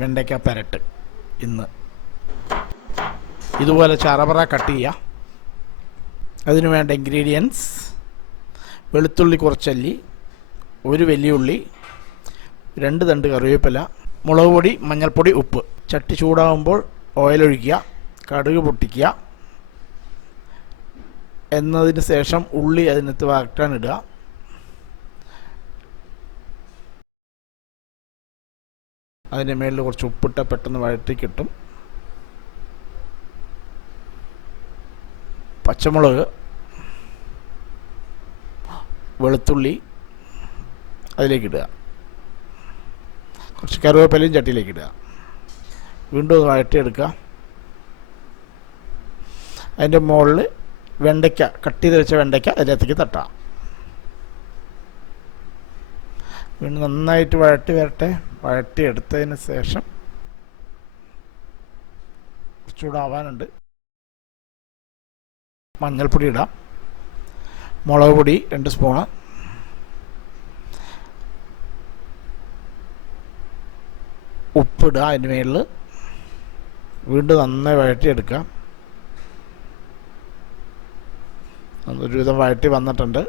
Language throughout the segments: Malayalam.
വെണ്ടയ്ക്ക പെരട്ട് ഇന്ന് ഇതുപോലെ ചറപറ കട്ട് ചെയ്യുക. അതിനു വേണ്ട ഇൻഗ്രീഡിയൻസ്: വെളുത്തുള്ളി കുറച്ചല്ലി, ഒരു വലിയ ഉള്ളി, 2 തണ്ട് കറിവേപ്പില, മുളക് പൊടി, മഞ്ഞൾപ്പൊടി, ഉപ്പ്. ചട്ടി ചൂടാകുമ്പോൾ ഓയിലൊഴിക്കുക, കടുക് പൊട്ടിക്കുക. എന്നതിന് ശേഷം ഉള്ളി അതിനകത്ത് വഴറ്റാനിടുക. അതിൻ്റെ മേളിൽ കുറച്ച് ഉപ്പിട്ട പെട്ടെന്ന് വഴറ്റി കിട്ടും. പച്ചമുളക്, വെളുത്തുള്ളി അതിലേക്കിടുക. കുറച്ച് കറിവേപ്പിലയും ചട്ടിയിലേക്കിടുക. വീണ്ടും ഒന്ന് വഴറ്റിയെടുക്കുക. അതിൻ്റെ മുകളിൽ വെണ്ടയ്ക്ക, കട്ട് ചെയ്ത് വെച്ച വെണ്ടയ്ക്ക അതിനകത്തേക്ക് തട്ടാം. വീണ്ടും നന്നായിട്ട് വഴറ്റി വരട്ടെ. വഴറ്റിയെടുത്തതിന് ശേഷം കുറച്ചുകൂടെ ആവാനുണ്ട്. മഞ്ഞൾപ്പൊടി ഇടാം, മുളക് പൊടി 2 സ്പൂണ്, ഉപ്പിടുക അതിന് മേളിൽ. വീണ്ടും നന്നായി വഴറ്റിയെടുക്കുക. ഒരുവിധം വഴറ്റി വന്നിട്ടുണ്ട്.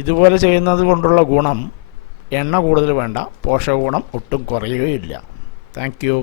ഇതുപോലെ ചെയ്യുന്നത് കൊണ്ടുള്ള ഗുണം, എണ്ണ കൂടുതൽ വേണ്ട, പോഷക ഗുണം ഒട്ടും കുറയുകയില്ല. Thank you.